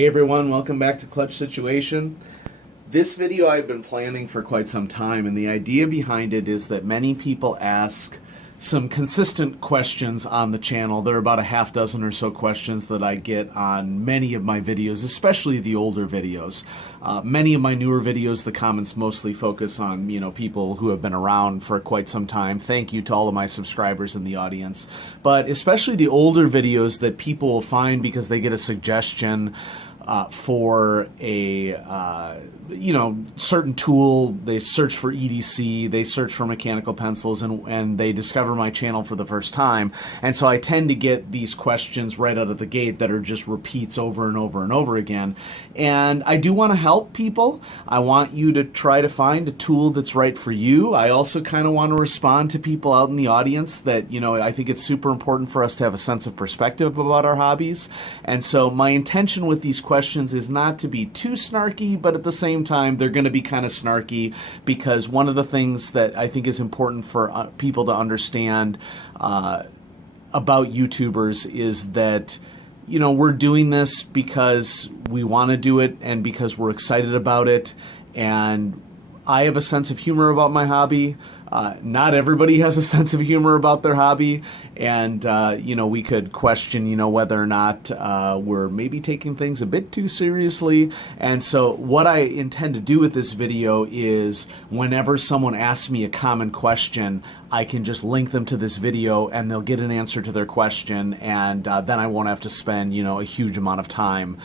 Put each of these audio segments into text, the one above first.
Hey everyone, welcome back to Clutch Situation. This video I've been planning for quite some time, and the idea behind it is that many people ask some consistent questions on the channel. There are about a half dozen or so questions that I get on many of my videos, especially the older videos. Many of my newer videos, the comments mostly focus on, people who have been around for quite some time. Thank you to all of my subscribers in the audience. But especially the older videos that people will find because they get a suggestion for a certain tool. They search for EDC, they search for mechanical pencils, and they discover my channel for the first time. And so I tend to get these questions right out of the gate that are just repeats over and over and over again. And I do want to help people. I want you to try to find a tool that's right for you. I also kind of want to respond to people out in the audience that, I think it's super important for us to have a sense of perspective about our hobbies. And so my intention with these questions is not to be too snarky, but at the same time, they're going to be kind of snarky because one of the things that I think is important for people to understand about YouTubers is that, we're doing this because we want to do it and because we're excited about it. And I have a sense of humor about my hobby. Not everybody has a sense of humor about their hobby. And, we could question, whether or not we're maybe taking things a bit too seriously. And so what I intend to do with this video is whenever someone asks me a common question, I can just link them to this video and they'll get an answer to their question. And then I won't have to spend, a huge amount of time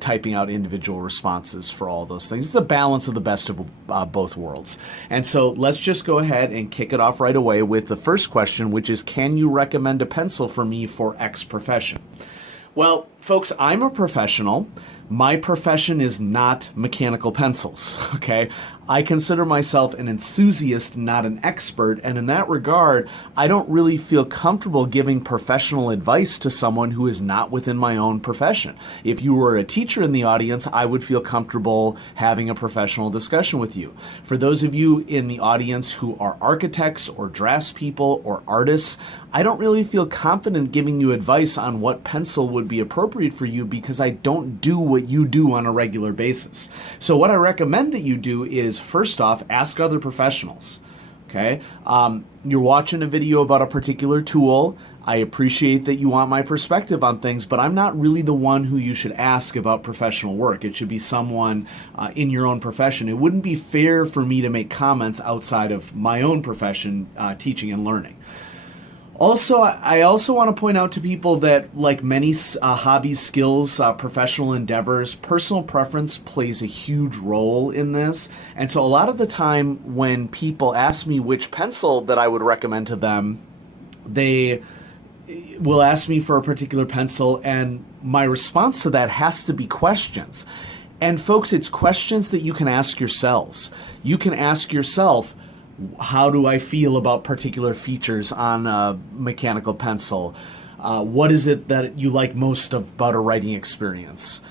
typing out individual responses for all those things. It's a balance of the best of both worlds. And so let's just go ahead and kick it off right away with the first question, which is, can you recommend a pencil for me for X profession? Well, folks, I'm a professional. My profession is not mechanical pencils, okay? I consider myself an enthusiast, not an expert, and in that regard, I don't really feel comfortable giving professional advice to someone who is not within my own profession. If you were a teacher in the audience, I would feel comfortable having a professional discussion with you. For those of you in the audience who are architects or draftspeople or artists, I don't really feel confident giving you advice on what pencil would be appropriate for you because I don't do what you do on a regular basis. So what I recommend that you do is, first off, ask other professionals. Okay? You're watching a video about a particular tool. I appreciate that you want my perspective on things, but I'm not really the one who you should ask about professional work. It should be someone in your own profession. It wouldn't be fair for me to make comments outside of my own profession, teaching and learning. Also, I also want to point out to people that, like many hobbies, skills, professional endeavors, personal preference plays a huge role in this. And so a lot of the time when people ask me which pencil that I would recommend to them, they will ask me for a particular pencil, and my response to that has to be questions. And folks, it's questions that you can ask yourselves. You can ask yourself, how do I feel about particular features on a mechanical pencil? What is it that you like most about a writing experience?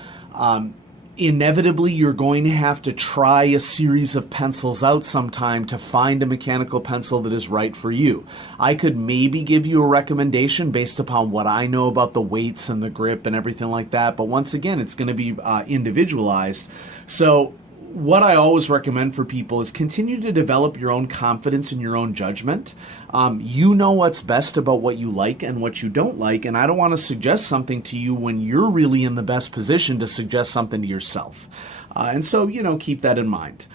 Inevitably, you're going to have to try a series of pencils out sometime to find a mechanical pencil that is right for you. I could maybe give you a recommendation based upon what I know about the weights and the grip and everything like that, but once again, it's going to be individualized. So what I always recommend for people is continue to develop your own confidence in your own judgment. You know what's best about what you like and what you don't like, and I don't want to suggest something to you when you're really in the best position to suggest something to yourself. And so, keep that in mind.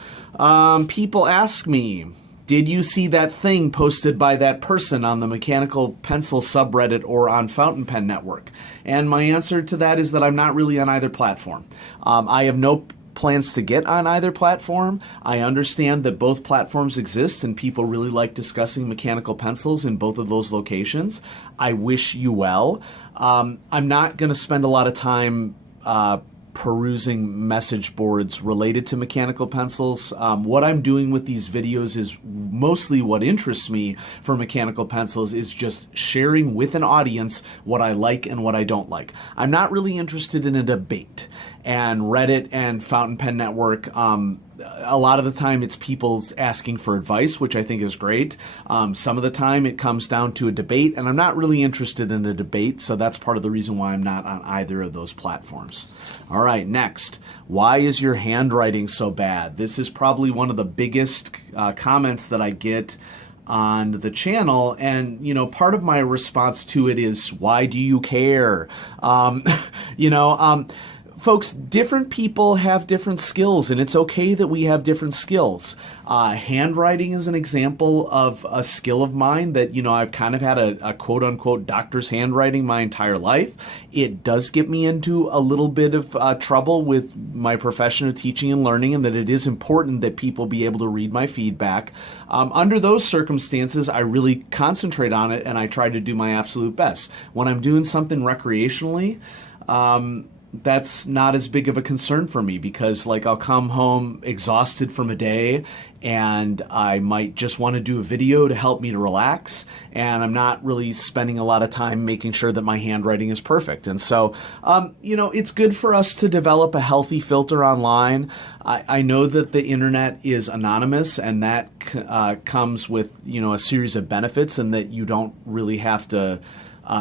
People ask me, did you see that thing posted by that person on the mechanical pencil subreddit or on Fountain Pen Network? And my answer to that is that I'm not really on either platform. I have no plans to get on either platform. I understand that both platforms exist and people really like discussing mechanical pencils in both of those locations. I wish you well. I'm not going to spend a lot of time perusing message boards related to mechanical pencils. What I'm doing with these videos is mostly what interests me for mechanical pencils is just sharing with an audience what I like and what I don't like. I'm not really interested in a debate. And Reddit and Fountain Pen Network, A lot of the time it's people asking for advice, which I think is great. Some of the time it comes down to a debate, and I'm not really interested in a debate, so that's part of the reason why I'm not on either of those platforms. All right, next. Why is your handwriting so bad? This is probably one of the biggest comments that I get on the channel, and part of my response to it is, why do you care? Folks, different people have different skills, and it's okay that we have different skills. Handwriting is an example of a skill of mine that, I've kind of had a quote-unquote doctor's handwriting my entire life. It does get me into a little bit of trouble with my profession of teaching and learning, and that it is important that people be able to read my feedback. Under those circumstances, I really concentrate on it, and I try to do my absolute best. When I'm doing something recreationally, that's not as big of a concern for me, because I'll come home exhausted from a day and I might just want to do a video to help me to relax, and I'm not really spending a lot of time making sure that my handwriting is perfect. And so, it's good for us to develop a healthy filter online. I know that the internet is anonymous, and that comes with, a series of benefits, and that you don't really have to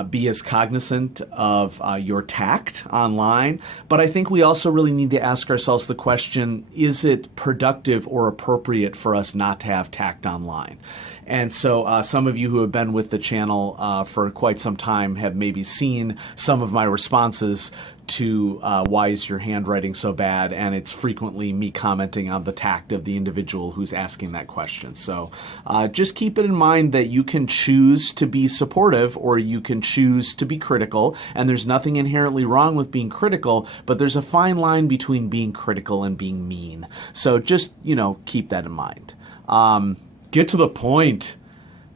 be as cognizant of your tact online. But I think we also really need to ask ourselves the question, is it productive or appropriate for us not to have tact online? And so some of you who have been with the channel for quite some time have maybe seen some of my responses to why is your handwriting so bad, and it's frequently me commenting on the tact of the individual who's asking that question. So just keep it in mind that you can choose to be supportive, or you can choose to be critical, and there's nothing inherently wrong with being critical, but there's a fine line between being critical and being mean. So just, keep that in mind. Get to the point.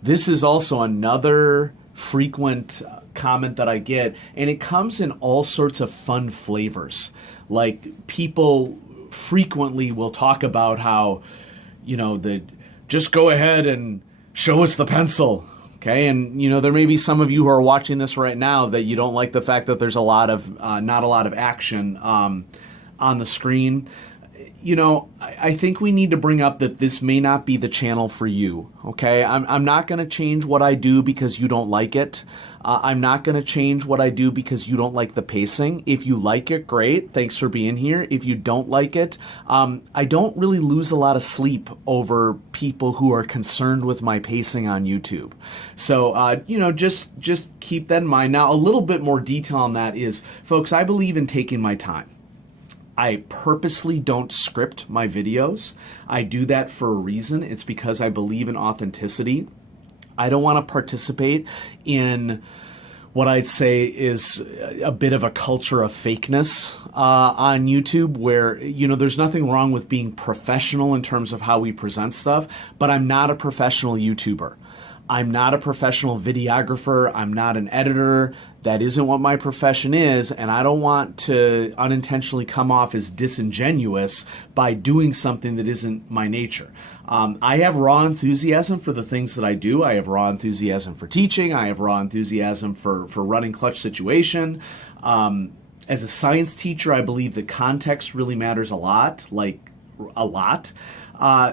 This is also another frequent comment that I get, and it comes in all sorts of fun flavors. Like, people frequently will talk about how, just go ahead and show us the pencil. Okay, and there may be some of you who are watching this right now that you don't like the fact that there's not a lot of action on the screen. I think we need to bring up that this may not be the channel for you, okay? I'm not going to change what I do because you don't like it. I'm not going to change what I do because you don't like the pacing. If you like it, great. Thanks for being here. If you don't like it, I don't really lose a lot of sleep over people who are concerned with my pacing on YouTube. So, just keep that in mind. Now, a little bit more detail on that is, folks, I believe in taking my time. I purposely don't script my videos. I do that for a reason. It's because I believe in authenticity. I don't want to participate in what I'd say is a bit of a culture of fakeness on YouTube, where, there's nothing wrong with being professional in terms of how we present stuff, but I'm not a professional YouTuber. I'm not a professional videographer. I'm not an editor. That isn't what my profession is, and I don't want to unintentionally come off as disingenuous by doing something that isn't my nature. I have raw enthusiasm for the things that I do. I have raw enthusiasm for teaching. I have raw enthusiasm for running Clutch Situation. As a science teacher, I believe that context really matters a lot,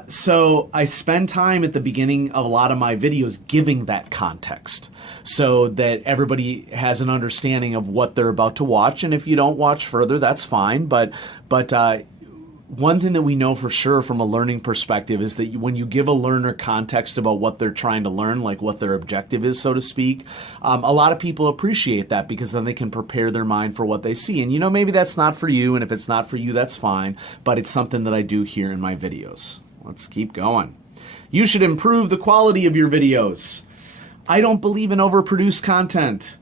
so I spend time at the beginning of a lot of my videos giving that context so that everybody has an understanding of what they're about to watch. And if you don't watch further, that's fine. But one thing that we know for sure from a learning perspective is that when you give a learner context about what they're trying to learn, like what their objective is, so to speak, a lot of people appreciate that, because then they can prepare their mind for what they see. And maybe that's not for you, and if it's not for you, that's fine, but it's something that I do here in my videos. Let's keep going. You should improve the quality of your videos. I don't believe in overproduced content.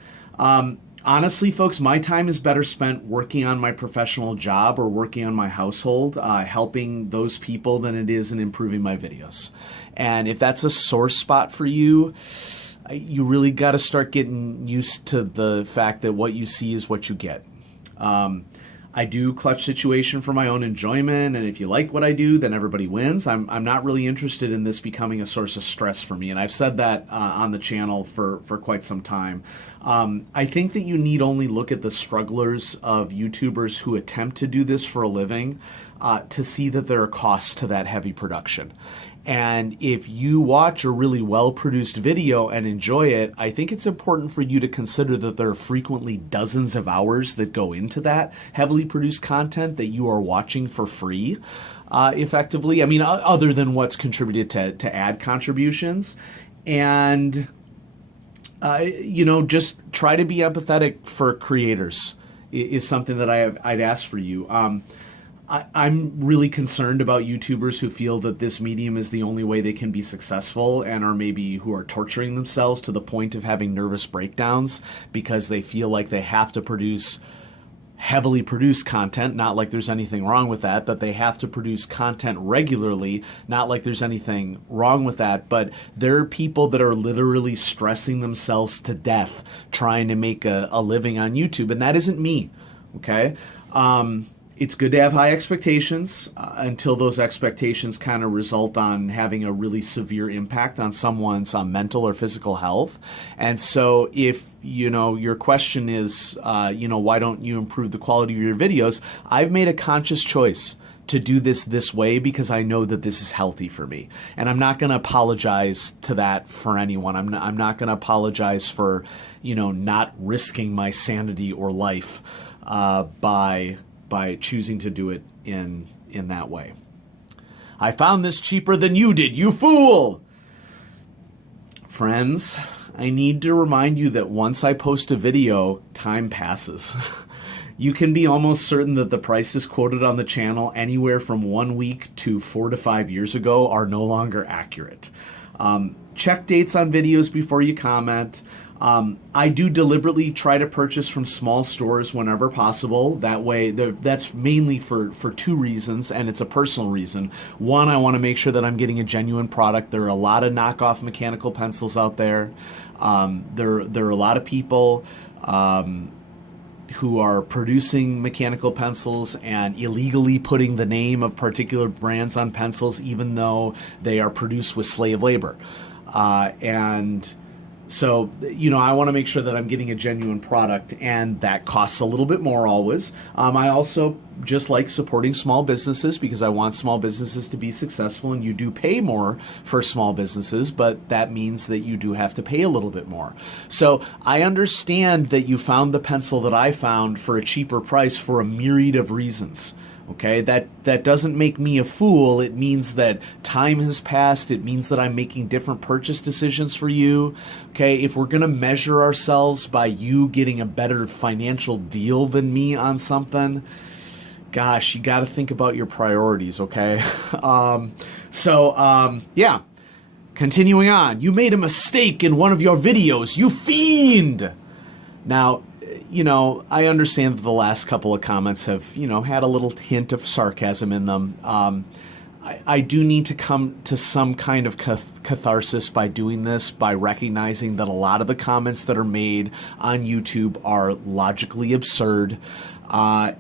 Honestly, folks, my time is better spent working on my professional job or working on my household, helping those people, than it is in improving my videos. And if that's a sore spot for you, you really got to start getting used to the fact that what you see is what you get. I do Clutch Situation for my own enjoyment, and if you like what I do, then everybody wins. I'm not really interested in this becoming a source of stress for me, and I've said that on the channel for quite some time. I think that you need only look at the strugglers of YouTubers who attempt to do this for a living. to see that there are costs to that heavy production. And if you watch a really well-produced video and enjoy it, I think it's important for you to consider that there are frequently dozens of hours that go into that heavily produced content that you are watching for free, effectively. I mean, other than what's contributed to ad contributions. And, just try to be empathetic for creators is something that I'd ask for you. I'm really concerned about YouTubers who feel that this medium is the only way they can be successful and are maybe who are torturing themselves to the point of having nervous breakdowns because they feel like they have to produce heavily produced content, not like there's anything wrong with that, but they have to produce content regularly, not like there's anything wrong with that, but there are people that are literally stressing themselves to death trying to make a living on YouTube, and that isn't me, okay? It's good to have high expectations until those expectations kind of result on having a really severe impact on someone's mental or physical health. And so if, your question is, why don't you improve the quality of your videos? I've made a conscious choice to do this way because I know that this is healthy for me. And I'm not going to apologize to that for anyone. I'm not going to apologize for, not risking my sanity or life by choosing to do it in that way. I found this cheaper than you did, you fool! Friends, I need to remind you that once I post a video, time passes. You can be almost certain that the prices quoted on the channel anywhere from 1 week to 4 to 5 years ago are no longer accurate. Check dates on videos before you comment. I do deliberately try to purchase from small stores whenever possible. That way, that's mainly for two reasons, and it's a personal reason. One, I want to make sure that I'm getting a genuine product. There are a lot of knockoff mechanical pencils out there. There are a lot of people who are producing mechanical pencils and illegally putting the name of particular brands on pencils, even though they are produced with slave labor. So, I want to make sure that I'm getting a genuine product, and that costs a little bit more always. I also just like supporting small businesses because I want small businesses to be successful, and you do pay more for small businesses, but that means that you do have to pay a little bit more. So I understand that you found the pencil that I found for a cheaper price for a myriad of reasons. Okay, that doesn't make me a fool. It means that time has passed. It means that I'm making different purchase decisions for you. Okay, if we're going to measure ourselves by you getting a better financial deal than me on something, gosh, you got to think about your priorities, okay? Yeah. Continuing on, you made a mistake in one of your videos, you fiend! Now, I understand that the last couple of comments have, had a little hint of sarcasm in them. I do need to come to some kind of catharsis by doing this, by recognizing that a lot of the comments that are made on YouTube are logically absurd. I've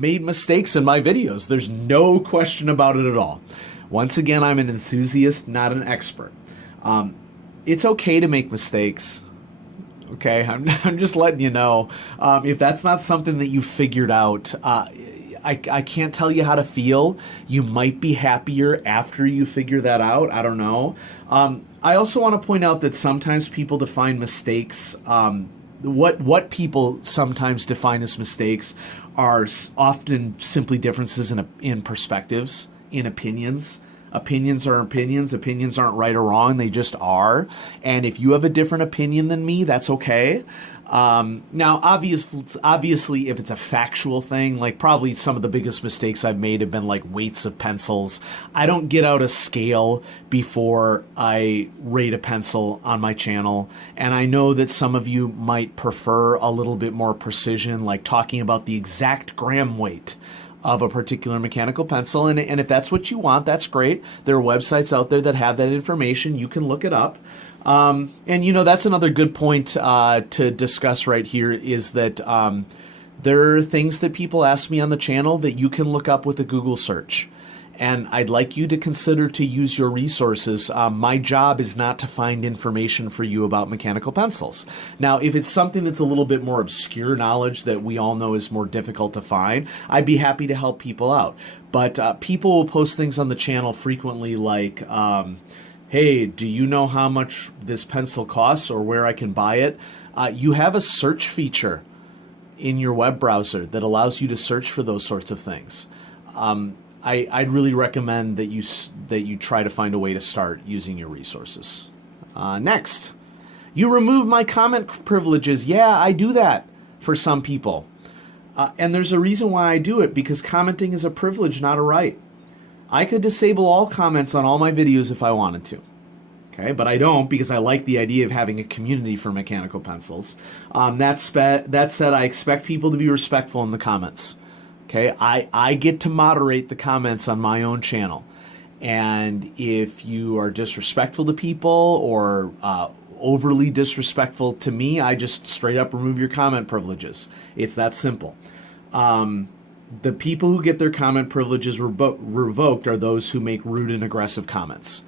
made mistakes in my videos. There's no question about it at all. Once again, I'm an enthusiast, not an expert. It's okay to make mistakes. Okay, I'm just letting you know. If that's not something that you figured out, I can't tell you how to feel. You might be happier after you figure that out. I don't know. I also want to point out that sometimes people define mistakes. What people sometimes define as mistakes are often simply differences in perspectives, in opinions. Opinions are opinions. Opinions aren't right or wrong. They just are. And if you have a different opinion than me, that's okay. Now, obviously, if it's a factual thing, like probably some of the biggest mistakes I've made have been like weights of pencils. I don't get out a scale before I rate a pencil on my channel. And I know that some of you might prefer a little bit more precision, like talking about the exact gram weight of a particular mechanical pencil. And if that's what you want, that's great. There are websites out there that have that information. You can look it up. That's another good point to discuss right here is that there are things that people ask me on the channel that you can look up with a Google search. and I'd like you to consider to use your resources. My job is not to find information for you about mechanical pencils. Now, if it's something that's a little bit more obscure knowledge that we all know is more difficult to find, I'd be happy to help people out. But people will post things on the channel frequently like, hey, do you know how much this pencil costs or where I can buy it? You have a search feature in your web browser that allows you to search for those sorts of things. I'd really recommend that you try to find a way to start using your resources. Next, you remove my comment privileges. Yeah, I do that for some people. And there's a reason why I do it, because commenting is a privilege, not a right. I could disable all comments on all my videos if I wanted to. Okay, but I don't, because I like the idea of having a community for mechanical pencils. That said, I expect people to be respectful in the comments. Okay, I get to moderate the comments on my own channel. And if you are disrespectful to people or overly disrespectful to me, I just straight up remove your comment privileges. It's that simple. The people who get their comment privileges revoked are those who make rude and aggressive comments.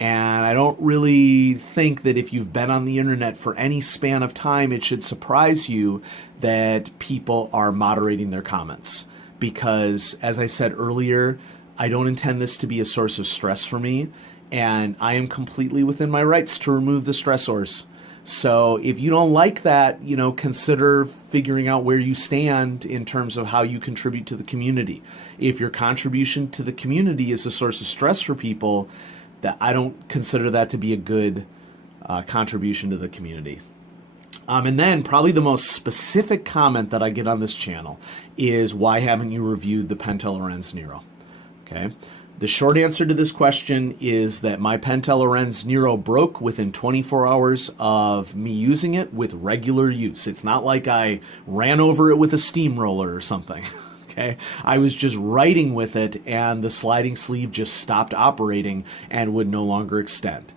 And I don't really think that if you've been on the internet for any span of time, it should surprise you that people are moderating their comments. Because, as I said earlier, I don't intend this to be a source of stress for me, and I am completely within my rights to remove the stressors. So if you don't like that, consider figuring out where you stand in terms of how you contribute to the community. If your contribution to the community is a source of stress for people, that I don't consider that to be a good contribution to the community. And then probably the most specific comment that I get on this channel is, why haven't you reviewed the Penteller Nero? Okay. The short answer to this question is that my Penteller Nero broke within 24 hours of me using it with regular use. It's not like I ran over it with a steamroller or something. Okay, I was just writing with it and the sliding sleeve just stopped operating and would no longer extend.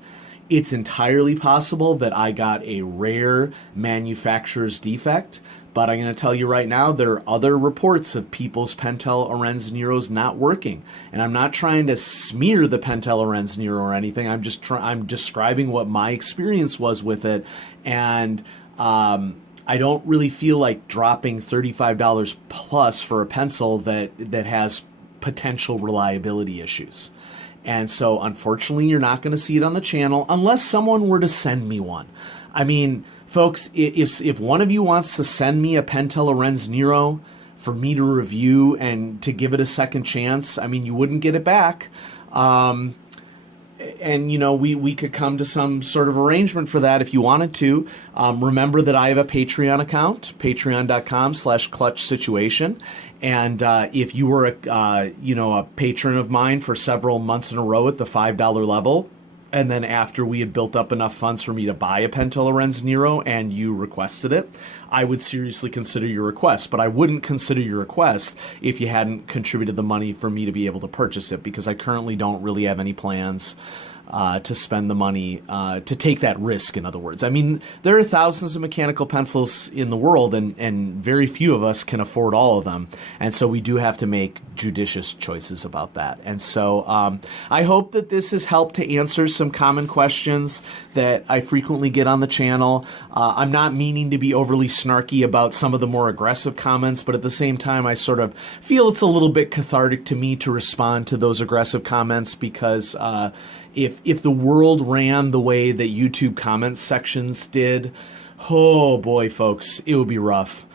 It's entirely possible that I got a rare manufacturer's defect, but I'm going to tell you right now, there are other reports of people's Penteller Neros not working. And I'm not trying to smear the Penteller Nero or anything. I'm describing what my experience was with it. And I don't really feel like dropping $35 plus for a pencil that has potential reliability issues. And so, unfortunately, you're not going to see it on the channel unless someone were to send me one. I mean, folks, if one of you wants to send me a Penteller Nero for me to review and to give it a second chance, I mean, you wouldn't get it back. And, we could come to some sort of arrangement for that if you wanted to. Remember that I have a Patreon account, patreon.com/clutchsituation. And if you were a patron of mine for several months in a row at the $5 level, and then after we had built up enough funds for me to buy a Penteller Nero and you requested it, I would seriously consider your request. But I wouldn't consider your request if you hadn't contributed the money for me to be able to purchase it, because I currently don't really have any plans to spend the money, to take that risk, in other words. I mean, there are thousands of mechanical pencils in the world, and very few of us can afford all of them. And so we do have to make judicious choices about that. And so I hope that this has helped to answer some common questions that I frequently get on the channel. I'm not meaning to be overly snarky about some of the more aggressive comments, but at the same time, I sort of feel it's a little bit cathartic to me to respond to those aggressive comments, because if the world ran the way that YouTube comment sections did, oh boy, folks, it would be rough.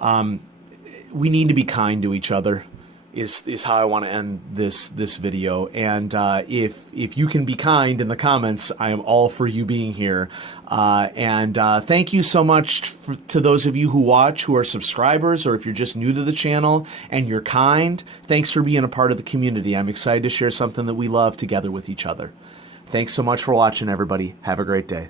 We need to be kind to each other, is how I want to end this video. And if you can be kind in the comments, I am all for you being here. And thank you so much to those of you who watch, who are subscribers, or if you're just new to the channel and you're kind, thanks for being a part of the community. I'm excited to share something that we love together with each other. Thanks so much for watching, everybody. Have a great day.